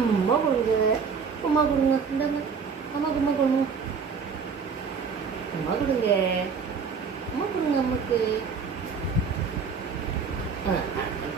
அம்மா கொடுங்க, அம்மா கொடுங்க, இந்தாங்க அம்மாக்கு அம்மா கொடுங்க, அம்மா கொடுங்க, அம்மா கொடுங்க அம்மாக்கு.